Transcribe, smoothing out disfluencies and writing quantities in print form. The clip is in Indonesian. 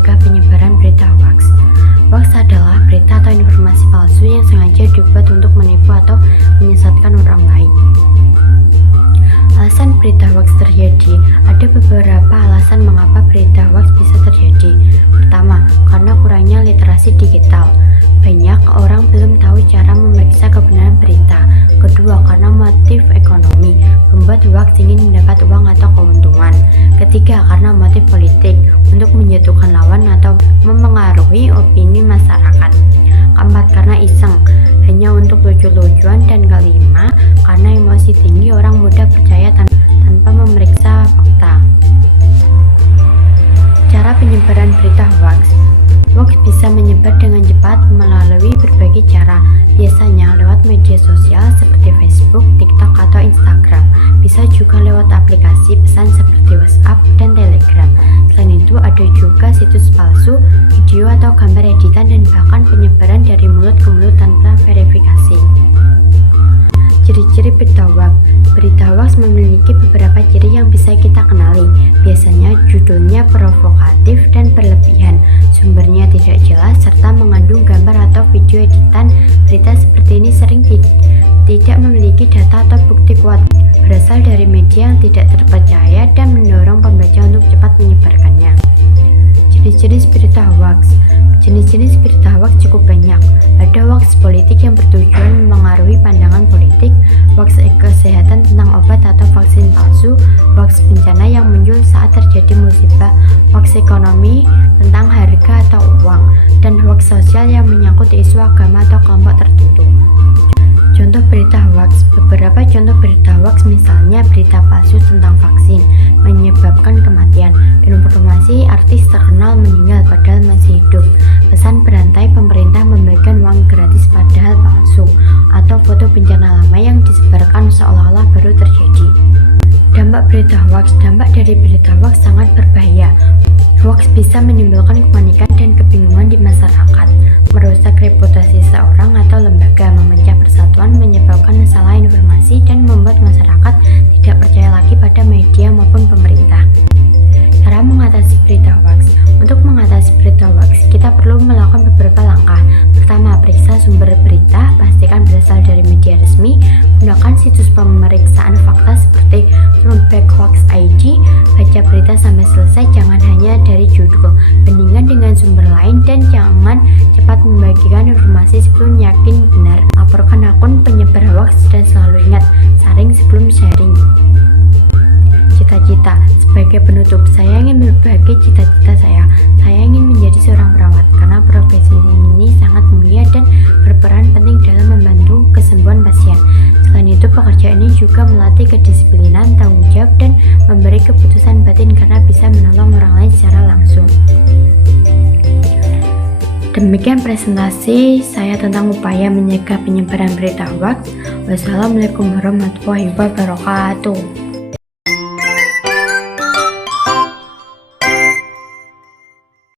mencegah penyebaran berita hoax. Hoax adalah berita atau informasi palsu yang sengaja dibuat untuk menipu atau menyesatkan orang lain. Alasan berita hoax terjadi. Ada beberapa alasan mengapa berita hoax bisa terjadi. Pertama, karena kurangnya literasi digital. Banyak orang belum tahu cara memeriksa kebenaran berita. Kedua, karena motif ekonomi. Membuat hoax ingin mendapat uang atau keuntungan. Ketiga, karena motif politik, untuk menjatuhkan lawan atau memengaruhi opini masyarakat. Keempat, karena iseng, hanya untuk lucu-lucuan. Dan kelima, karena emosi tinggi, orang mudah percaya tanpa memeriksa fakta. Cara penyebaran berita hoax. Hoax bisa menyebar dengan cepat melalui berbagai cara, biasanya lewat media sosial seperti Facebook, TikTok, atau Instagram. Bisa juga lewat aplikasi pesan seperti WhatsApp dan Telegram. Selain itu, ada juga situs palsu, video atau gambar editan, dan bahkan penyebaran dari mulut ke mulut tanpa verifikasi. Ciri-ciri berita hoax. Berita hoax memiliki beberapa ciri yang bisa kita kenali. Biasanya judulnya provokatif dan berlebihan, sumbernya tidak jelas, serta mengandung gambar atau video editan. Berita seperti ini sering tidak memiliki data atau bukti kuat, berasal dari media yang tidak terpercaya, dan mendorong pembaca untuk cepat menyebarkannya. Jenis-jenis berita hoax. Jenis-jenis berita hoax cukup banyak. Ada hoax politik yang bertujuan memengaruhi pandangan politik, hoax kesehatan tentang obat atau vaksin palsu, hoax bencana yang muncul saat terjadi musibah, hoax ekonomi tentang harga atau uang, dan hoax sosial yang menyangkut isu agama atau kelompok tertentu. Contoh berita hoax. Beberapa contoh berita hoax misalnya berita palsu tentang vaksin menyebabkan kematian, informasi artis terkenal meninggal padahal masih hidup, pesan berantai pemerintah membagikan uang gratis padahal palsu, atau foto bencana lama yang disebarkan seolah-olah baru terjadi. Dampak berita hoax. Dampak dari berita hoax sangat berbahaya. Hoax bisa menimbulkan kepanikan dan kebingungan di masyarakat, merusak reputasi seorang atau lembaga, memecah persatuan, menyebabkan salah informasi, dan membuat masyarakat tidak percaya lagi pada media maupun pemerintah. Cara mengatasi berita hoax. Untuk mengatasi berita hoax, kita perlu melakukan beberapa langkah. Pertama, periksa sumber berita, pastikan berasal dari media resmi, gunakan situs pemeriksaan fakta seperti trumpethoax.id, baca berita sampai selesai, jangan hanya dari judul, bandingkan dengan sumber lain, dan jangan cepat membagikan informasi sebelum yakin benar. Laporkan akun penyebar hoax dan selalu ingat, saring sebelum sharing. Cita-cita. Sebagai penutup, saya ingin berbagi cita-cita saya. Saya ingin menjadi seorang perawat karena profesi ini sangat mulia dan berperan penting dalam membantu kesembuhan pasien. Selain itu, pekerjaan ini juga melatih kedisiplinan, tanggung jawab, dan memberi keputusan batin karena bisa menolong orang lain secara langsung. Demikian presentasi saya tentang upaya mencegah penyebaran berita hoax. Wassalamualaikum warahmatullahi wabarakatuh.